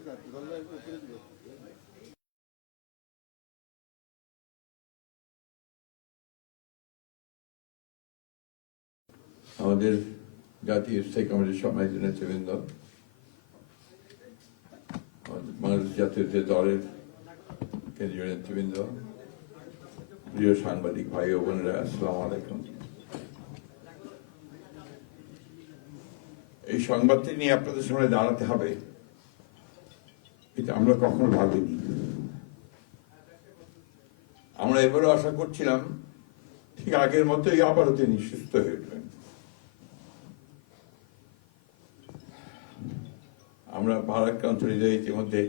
আমাদের জাতীয় স্থায়ী কমিটির সম্মানিত নেতৃবৃন্দ, বাংলাদেশ জাতীয় দলের কেন্দ্রীয় নেতৃবৃন্দ, প্রিয় সাংবাদিক ভাই ও বোনেরা, আসসালামু আলাইকুম। এই সংবাদটি নিয়ে আপনাদের সামনে দাঁড়াতে হবে, এটা আমরা কখনো ভাবিনি। আমরা এবারও আশা করছিলাম ঠিক আগের মতোই আবারও তিনি সুস্থ হয়ে উঠবেন। আমরা ভারাক্রান্ত হৃদয়ে ইতিমধ্যে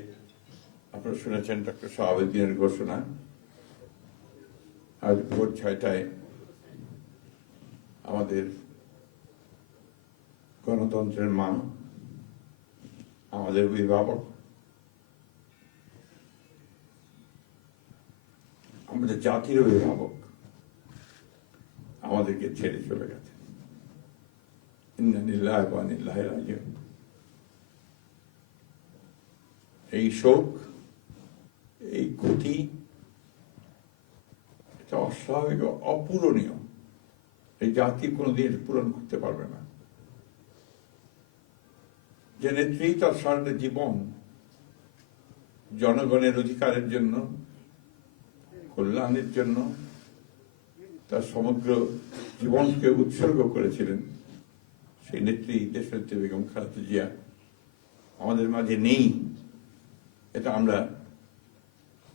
আপনারা শুনেছেন ডক্টর শাহাবুদ্দিনের ঘোষণা। আজ ভোর 6টায় আমাদের গণতন্ত্রের মা, আমাদের অভিভাবক, আমাদের জাতির অভিভাবক আমাদেরকে ছেড়ে চলে গেছে। ইন্না লিল্লাহি ওয়া ইন্না ইলাইহি রাজিউন। এই শোক, এই ক্ষতি, এটা অস্বাভাবিক, অপূরণীয়। এই জাতি কোনোদিন পূরণ করতে পারবে না। যে নেত্রী তার সারাটা জীবন জনগণের অধিকারের জন্য, কল্যাণের জন্য তার সমগ্র জীবনকে উৎসর্গ করেছিলেন, সেই নেত্রী দেশনেত্রী বেগম খালেদা জিয়া আমাদের মাঝে নেই। এটা আমরা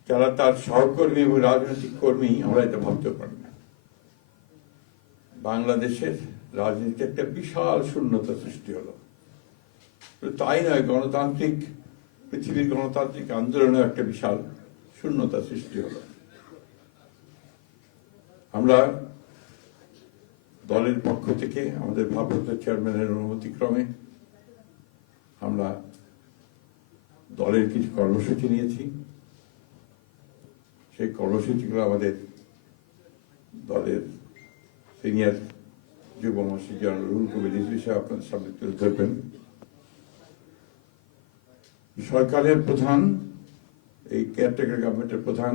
যারা তার সহকর্মী এবং রাজনৈতিক কর্মী, আমরা এটা ভাবতে পারি না। বাংলাদেশের রাজনীতিতে একটা বিশাল শূন্যতা সৃষ্টি হলো। তাই নয়, গণতান্ত্রিক পৃথিবীর গণতান্ত্রিক আন্দোলনে একটা বিশাল শূন্যতা সৃষ্টি হলো। আমরা দলের পক্ষ থেকে আমাদের ভারপ্রাপ্ত চেয়ারম্যানের অনুমতিক্রমে আমরা দলের কিছু কর্মসূচি নিয়েছি। সেই কর্মসূচিগুলো আমাদের দলের সিনিয়র যুব মহাসচিব জনাব রুহুল কবির রিজভী সাহেব আপনাদের সামনে তুলে ধরবেন। সরকারের প্রধান, এই কেয়ারটেকার গভর্নমেন্টের প্রধান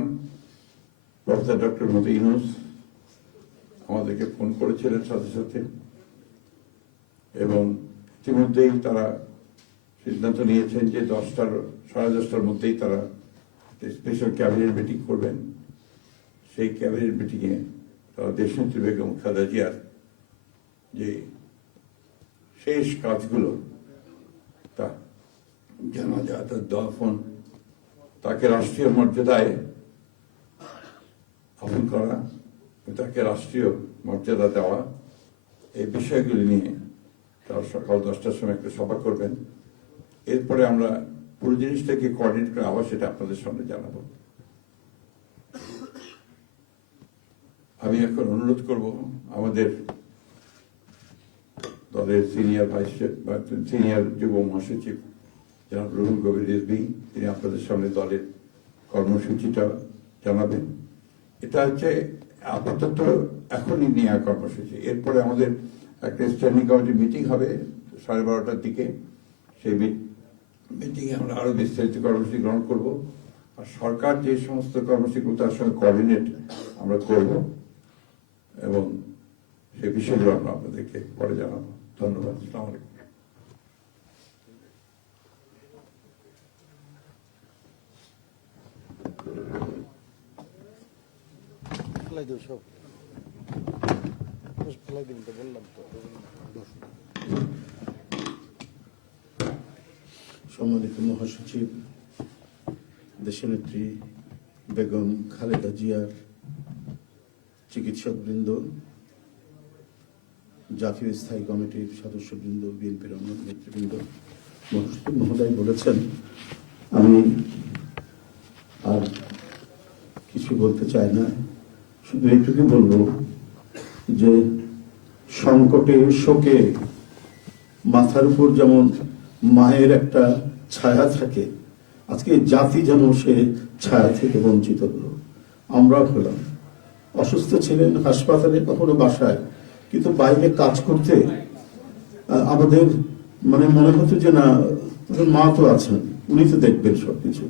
প্রফেসর ডক্টর মোহাম্মদ ইউনূস আমাদেরকে ফোন করেছিলেন সাথে সাথে, এবং ইতিমধ্যেই তারা সিদ্ধান্ত নিয়েছেন যে 10টার মধ্যেই তারা স্পেশাল ক্যাবিনেট মিটিং করবেন। সেই ক্যাবিনেট মিটিংয়ে তারা দেশনেত্রী বেগম খালেদা জিয়ার যে শেষ কাজগুলো, তা জানাজা, তার দাফন, তাকে রাষ্ট্রীয় মর্যাদায় দাফন করা, তাকে রাষ্ট্রীয় মর্যাদা দেওয়া, এই বিষয়গুলি নিয়ে তারা সকাল 10টার সময় একটা সভা করবেন। এরপরে আমরা পুরো জিনিসটাকে কোঅর্ডিনেট করে আবার সেটা আপনাদের সামনে জানাবো। আমি এখন অনুরোধ করব আমাদের দলের সিনিয়র যুব মহাসচিব জনাব রুহুল কবির রিজভী, তিনি আপনাদের সামনে দলের কর্মসূচিটা জানাবেন। এটা হচ্ছে আপাতত এখনই নেওয়া কর্মসূচি। এরপরে আমাদের একটা স্ট্যান্ডিং কমিটি মিটিং হবে 12:30টার দিকে। সেই মিটিংয়ে আমরা আরো বিস্তারিত কর্মসূচি গ্রহণ করব। আর সরকার যে সমস্ত কর্মসূচিগুলো তার সঙ্গে কোঅর্ডিনেট আমরা করব, এবং সেই বিষয়গুলো আমরা আপনাদেরকে পরে জানাবো। ধন্যবাদ। আসসালামু আলাইকুম। সম্মানিত মহাসচিব, দেশনেত্রী বেগম খালেদা জিয়ার চিকিৎসকবৃন্দ, জাতীয় স্থায়ী কমিটির সদস্যবৃন্দ, বিএনপির অন্য নেতৃবৃন্দ, মহাসচিব মহোদয় বলেছেন, আমি আর কিছু বলতে চাই না, শুধু এইটুকু বলবো যে সংকটে, শোকে মাথার উপর যেমন মায়ের একটা ছায়া থাকে, আজকে জাতি যেন সে ছায়া থেকে বঞ্চিত হলো। আমরা হলাম, অসুস্থ ছিলেন হাসপাতালে, কখনো বাসায়, কিন্তু বাইরে কাজ করতে আমাদের মনে হতো যে না, ওদের মা তো আছেন, উনি তো দেখবেন সবকিছু।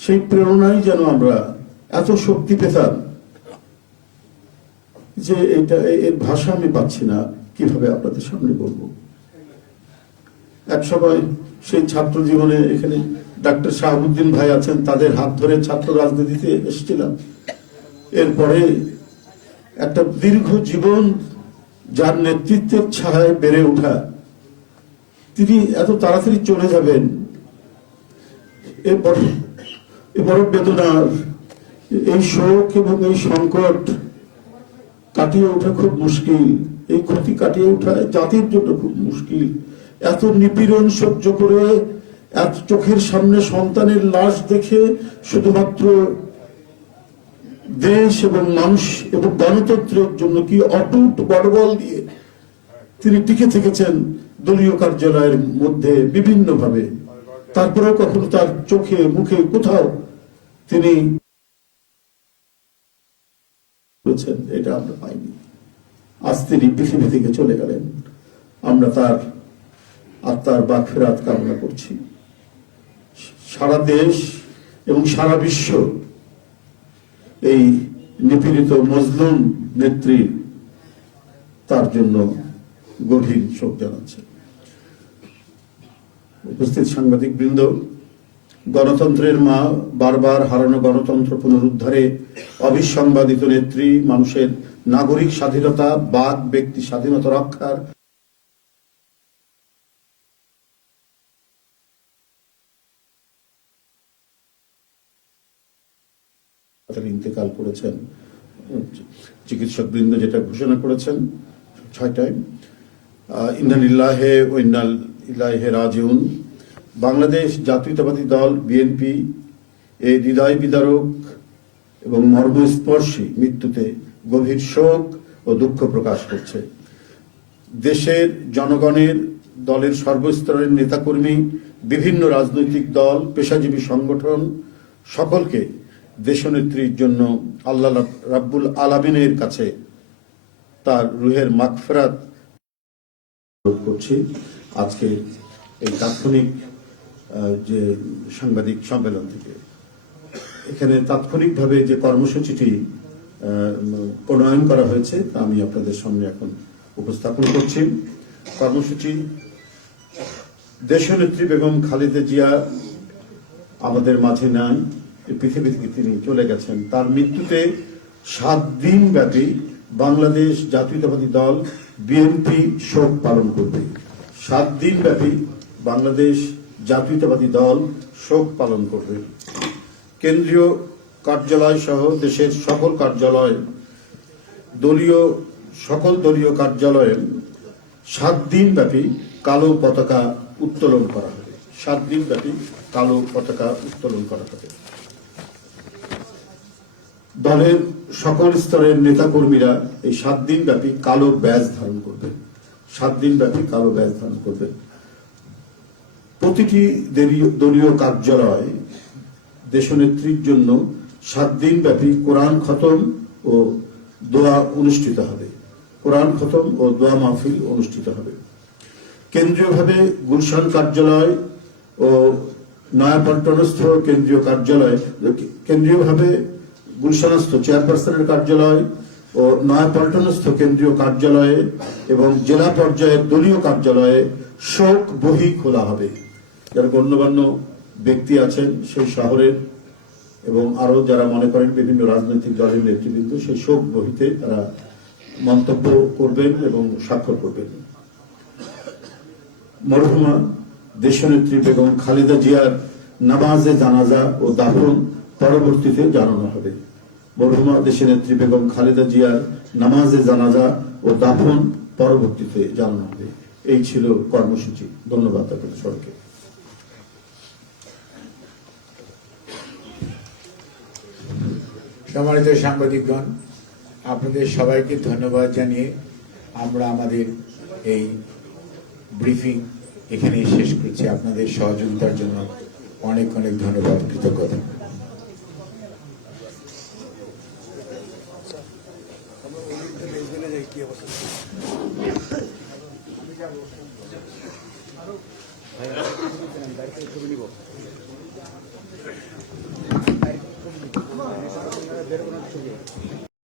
সেই প্রেরণায় যেন আমরা এত শক্তি পেতাম যে এটা এর ভাষা আমি পাচ্ছি না কিভাবে আপনাদের সামনে বলবো। এক সময় সেই ছাত্র জীবনে এখানে ডাক্তার শাহাবুদ্দিন ভাই আছেন, তাদের হাত ধরে ছাত্র রাজনীতিতে এসেছিলাম। এরপরে একটা দীর্ঘ জীবন যার নেতৃত্বের ছায়ায় বেড়ে ওঠা, তিনি এত তাড়াতাড়ি চলে যাবেন, এ বড় বেদনার। এই শোক এবং এই সংকট কাটিয়ে ওঠা খুব মুশকিল, এই ক্ষতি কাটিয়ে ওঠা জাতির জন্য খুব মুশকিল। এত নিপীড়ন সহ্য করে, এত চোখের সামনে সন্তানের লাশ দেখে শুধুমাত্র দেশ এবং মানুষ এবং গণতন্ত্রের জন্য কি অটুট বড়বল দিয়ে তিনি টিকে থেকেছেন দলীয় কার্যালয়ের মধ্যে বিভিন্ন ভাবে। তারপরেও কখনো তার চোখে মুখে কোথাও তিনি এটা আমরা পাইনি। আজ তিনি পৃথিবী থেকে চলে গেলেন, আমরা তার আত্মার মাগফিরাত কামনা করছি। সারা দেশ এবং সারা বিশ্ব এই নিপীড়িত মজলুম নেত্রী তার জন্য গভীর শোক জানাচ্ছে। উপস্থিত সাংবাদিক বৃন্দ, গণতন্ত্রের মা, বারবার হারানো গণতন্ত্র পুনরুদ্ধারে অবিসংবাদিত নেত্রী, মানুষের নাগরিক স্বাধীনতা, বাক ব্যক্তি স্বাধীনতা রক্ষার ইন্তেকাল করেছেন। চিকিৎসক বৃন্দ যেটা ঘোষণা করেছেন 6টায়, ইন্না লিল্লাহি ওয়া ইন্না ইলাইহি রাজিউন। বাংলাদেশ জাতীয়তাবাদী দল বিএনপি এই হৃদয় বিদারক এবং মর্মস্পর্শী মৃত্যুতে গভীর শোক ও দুঃখ প্রকাশ করছে। দেশের জনগণের, দলের সর্বস্তরের নেতাকর্মী, বিভিন্ন রাজনৈতিক দল, পেশাজীবী সংগঠন সকলকে দেশনেত্রীর জন্য আল্লাহ রাব্বুল আলামিনের কাছে তার রুহের মাগফিরাত করছি। আজকে এই তাৎক্ষণিক যে সাংবাদিক সম্মেলন থেকে এখানে তাৎক্ষণিকভাবে যে কর্মসূচিটি প্রণয়ন করা হয়েছে তা আমি আপনাদের সামনে এখন উপস্থাপন করছি। কর্মসূচি: দেশনেত্রী বেগম খালেদা জিয়া আমাদের মাঝে নাই, পৃথিবী থেকে তিনি চলে গেছেন। তার মৃত্যুতে 7 দিন ব্যাপী বাংলাদেশ জাতীয়তাবাদী দল বিএনপি শোক পালন করবে। 7 দিন ব্যাপী বাংলাদেশ জাতীয়তাবাদী দল শোক পালন করবে। কেন্দ্রীয় কার্যালয় সহ দেশের সকল কার্যালয়, সকল দলীয় কার্যালয়ে 7 দিন ব্যাপী কালো পতাকা উত্তোলন করা হবে। 7 দিন ব্যাপী কালো পতাকা উত্তোলন করা হবে। দলের সকল স্তরের নেতাকর্মীরা এই 7 দিন ব্যাপী কালো ব্যাজ ধারণ করবেন। 7 দিন ব্যাপী কালো ব্যাজ ধারণ করবেন। প্রতিটি দলীয় কার্যালয় দেশনেত্রীর জন্য 7 দিন ব্যাপী কোরআন খতম ও দোয়া অনুষ্ঠিত হবে। কোরআন খতম ও দোয়া মাহফিল অনুষ্ঠিত হবে। কেন্দ্রীয়ভাবে গুলশান কার্যালয় ও নয়াপল্টনস্থ কেন্দ্রীয় কার্যালয়, কেন্দ্রীয়ভাবে গুলশানস্থ চেয়ারপারসনের কার্যালয় ও নয়াপল্টনস্থ কেন্দ্রীয় কার্যালয়ে এবং জেলা পর্যায়ের দলীয় কার্যালয়ে শোক বহি খোলা হবে। যারা গণ্যমান্য ব্যক্তি আছেন সেই শহরের এবং আরো যারা মনে করেন বিভিন্ন রাজনৈতিক দলের নেতৃবৃন্দ, সেই শোক বহিতে তারা মন্তব্য করবেন এবং স্বাক্ষর করবেন। মরহুমা দেশনেত্রী বেগম খালেদা জিয়ার নামাজে জানাজা ও দাফন পরবর্তীতে জানানো হবে। মরহুমা দেশনেত্রী বেগম খালেদা জিয়ার নামাজে জানাজা ও দাফন পরবর্তীতে জানানো হবে। এই ছিল কর্মসূচি। ধন্যবাদ আপনাদের সবাইকে। সম্মানিত সাংবাদিকগণ, আপনাদের সবাইকে ধন্যবাদ জানিয়ে আমরা আমাদের এই ব্রিফিং এখানেই শেষ করছি। আপনাদের সহযোগিতার জন্য অনেক অনেক ধন্যবাদ, কৃতজ্ঞতা। ভাই